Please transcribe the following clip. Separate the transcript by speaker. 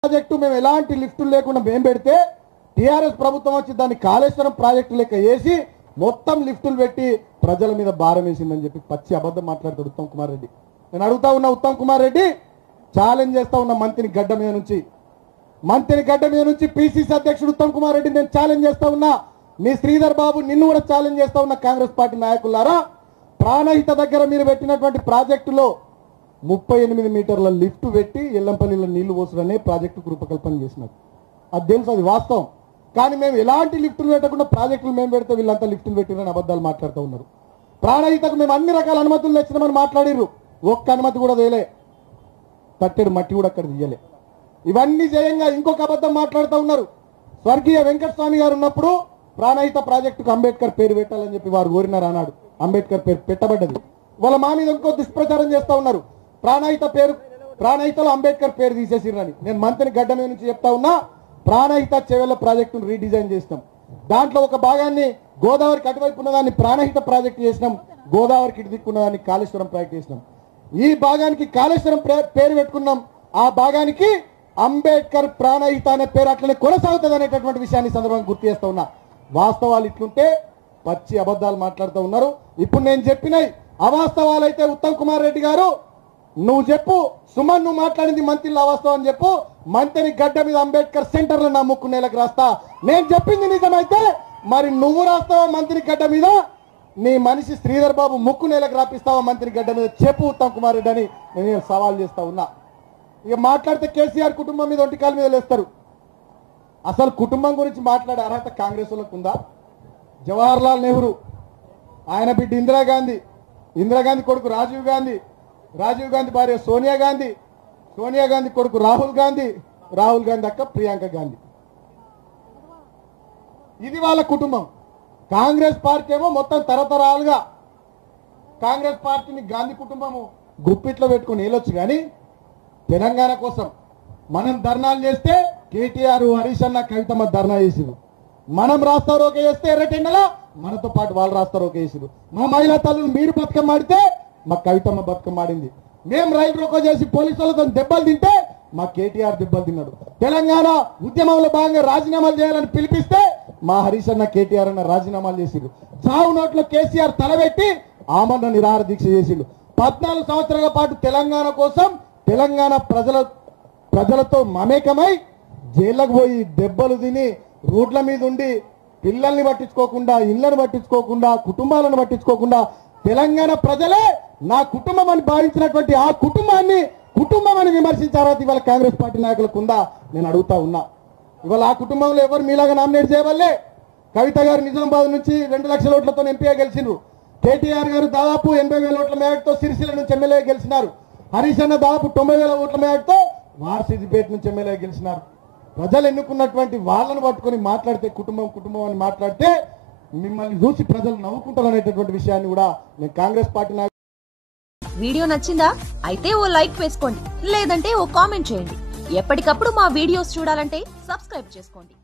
Speaker 1: Project మేము ఎలాంటి లిఫ్టులు లేకుండా మేము పెడితే టీఆర్ఎస్ ప్రభుత్వం వచ్చి దాన్ని కాళేశ్వరం ప్రాజెక్టు లెక్క వేసి మొత్తం లిఫ్టులు పెట్టి ప్రజల మీద భారం వేసిందని చెప్పి పచ్చి అబద్ధం మాట్లాడుతాడు ఉత్తమ్ కుమార్ రెడ్డి. నేను అడుగుతా ఉన్న ఉత్తమ్ కుమార్ రెడ్డి ఛాలెంజ్ చేస్తా ఉన్న మంత్రిని గడ్డ మీద నుంచి. మంత్రిని గడ్డ మీద నుంచి పిసిసి అధ్యక్షుడు ఉత్తమ్ కుమార్ రెడ్డి నేను ఛాలెంజ్ చేస్తా ఉన్నా. మీ శ్రీధర్ బాబు నిన్ను కూడా ఛాలెంజ్ చేస్తా ఉన్న కాంగ్రెస్ పార్టీ నాయకులారా ప్రాణహిత దగ్గర మీరు పెట్టినటువంటి ప్రాజెక్టులో ముప్పై ఎనిమిది మీటర్ల లిఫ్ట్ పెట్టి ఎల్లంపల్లిలో నీళ్ళు పోసుడనే ప్రాజెక్టు రూపకల్పన చేసినారు. అది తెలుసు అది వాస్తవం. కానీ మేము ఎలాంటి లిఫ్టులు పెట్టకుండా ప్రాజెక్టులు మేము పెడితే వీళ్ళంతా లిఫ్టులు పెట్టిరని అబద్ధాలు మాట్లాడుతూ ఉన్నారు. ప్రాణహితకు మేము అన్ని రకాల అనుమతులు తెచ్చినామని మాట్లాడిర్రు. ఒక్క అనుమతి కూడా వేయలే తట్టెడు మట్టి కూడా అక్కడ తీయలే. ఇవన్నీ చేయంగా ఇంకొక అబద్ధం మాట్లాడుతూ ఉన్నారు. స్వర్గీయ వెంకటస్వామి గారు ఉన్నప్పుడు ప్రాణహిత ప్రాజెక్టుకు అంబేద్కర్ పేరు పెట్టాలని చెప్పి వారు కోరినారు అన్నాడు అంబేద్కర్ పేరు పెట్టబడ్డది. వాళ్ళ మా మీద ఇంకో దుష్ప్రచారం చేస్తా ఉన్నారు. ప్రాణహిత పేరు ప్రాణహితలో అంబేద్కర్ పేరు తీసేసిరని నేను మంత్రిని గడ్డ మీద నుంచి చెప్తా ఉన్నా ప్రాణహిత చెవెళ్ళ ప్రాజెక్టును రీడిజైన్ చేసినాం. దాంట్లో ఒక భాగాన్ని గోదావరికి అటువైపు ఉన్నదాన్ని ప్రాణహిత ప్రాజెక్ట్ చేసినాం గోదావరికి ఇటు దిక్కున్న దాన్ని కాళేశ్వరం ప్రాజెక్ట్ చేసినాం. ఈ భాగానికి కాళేశ్వరం ప్రే- పేరు పెట్టుకున్నాం. ఆ భాగానికి అంబేద్కర్ ప్రాణహిత అనే పేరు అట్లనే కొనసాగుతుంది అనేటటువంటి విషయాన్ని సందర్భంగా గుర్తు చేస్తా ఉన్నా. వాస్తవాలు ఇట్లుంటే పచ్చి అబద్ధాలు మాట్లాడుతూ ఉన్నారు. ఇప్పుడు నేను చెప్పినవి అవాస్తవాలైతే ఉత్తమ్ కుమార్ రెడ్డి గారు నువ్వు చెప్పు సుమన్ నువ్వు మాట్లాడింది మంత్రిలో అవాస్తవం అని చెప్పు మంత్రి గడ్డ మీద అంబేద్కర్ సెంటర్లో నా ముక్కు నేలకు రాస్తా. నేను చెప్పింది నిజమైతే మరి నువ్వు రాస్తావా మంత్రి గడ్డ మీద? నీ మనిషి శ్రీధర్ బాబు ముక్కు నేలకు రాపిస్తావా మంత్రి గడ్డ మీద? చెప్పు ఉత్తమ్ కుమార్ రెడ్డి అని నేను సవాల్ చేస్తా ఉన్నా. ఇక మాట్లాడితే కేసీఆర్ కుటుంబం మీద ఒంటికాల మీద లేస్తారు. అసలు కుటుంబం గురించి మాట్లాడే అర్హత కాంగ్రెస్ వాళ్ళకు ఉందా? జవహర్లాల్ నెహ్రూ ఆయన బిడ్డ ఇందిరాగాంధీ ఇందిరాగాంధీ కొడుకు రాజీవ్ గాంధీ రాజీవ్ గాంధీ భార్య సోనియా గాంధీ సోనియా గాంధీ కొడుకు రాహుల్ గాంధీ రాహుల్ గాంధీ అక్క ప్రియాంక గాంధీ. ఇది వాళ్ళ కుటుంబం. కాంగ్రెస్ పార్టీ ఏమో మొత్తం తరతరాలుగా కాంగ్రెస్ పార్టీని గాంధీ కుటుంబము గుప్పిట్లో పెట్టుకుని వెళ్ళొచ్చు కానీ తెలంగాణ కోసం మనం ధర్నాలు చేస్తే కేటీఆర్ హరీష్ అన్న కవితమ్మ ధర్నా చేసింది మనం రాస్తారోకే ఎర్రటి ఎర్రటెండల మనతో పాటు వాళ్ళు రాస్తారోకే చేసిరు మా మహిళా తల్లులు మీరు బతుకమ్మ ఆడితే మా కవితమ్మ బతుకమ్మ ఆడింది. మేము రైలు రోకో చేసి పోలీసులతో దెబ్బలు తింటే మా కేటీఆర్ దెబ్బలు తిన్నాడు. తెలంగాణ ఉద్యమంలో భాగంగా రాజీనామాలు చేయాలని పిలిపిస్తే మా హరీష్ అన్న కేటీఆర్ అన్న రాజీనామాలు చేసిండు చావు నోట్లో కేసీఆర్ తలబెట్టి ఆమరణ నిరాహార దీక్ష చేసిండు పద్నాలుగు సంవత్సరాల పాటు తెలంగాణ కోసం తెలంగాణ ప్రజల ప్రజలతో మమేకమై జైళ్ళకు పోయి దెబ్బలు తిని రోడ్ల మీద ఉండి పిల్లల్ని పట్టించుకోకుండా ఇళ్ళను పట్టించుకోకుండా కుటుంబాలను పట్టించుకోకుండా తెలంగాణ ప్రజలే నా కుటుంబం అని భావించినటువంటి ఆ కుటుంబాన్ని కుటుంబం అని విమర్శించే అర్హత ఇవాళ కాంగ్రెస్ పార్టీ నాయకులకు ఉందా? నేను అడుగుతా ఉన్నా. ఇవాళ ఆ కుటుంబంలో ఎవరు మీలాగా నామినేట్ చేయవల్లే కవిత గారు నిజామాబాద్ నుంచి రెండు లక్షల ఓట్లతో ఎంపీగా గెలిచిండ్రు. కేటీఆర్ గారు దాదాపు ఎనభై వేల ఓట్ల మేరతో సిరిసిల్ల నుంచి ఎమ్మెల్యే గెలిచినారు. హరీష్ అన్న దాదాపు తొంభై వేల ఓట్ల మేరతో వారసిద్దిపేట నుంచి ఎమ్మెల్యే గెలిచినారు. ప్రజలు ఎన్నుకున్నటువంటి వాళ్ళను పట్టుకొని మాట్లాడితే కుటుంబం కుటుంబం అని మాట్లాడితే మిమ్మల్ని చూసి ప్రజలు నవ్వుకుంటారు అనేటటువంటి విషయాన్ని కూడా నేను కాంగ్రెస్ పార్టీ నాయకులు
Speaker 2: వీడియో నచ్చిందా? అయితే ఓ లైక్ వేసుకోండి. లేదంటే ఓ కామెంట్ చేయండి. ఎప్పటికప్పుడు మా వీడియోస్ చూడాలంటే సబ్స్క్రైబ్ చేసుకోండి.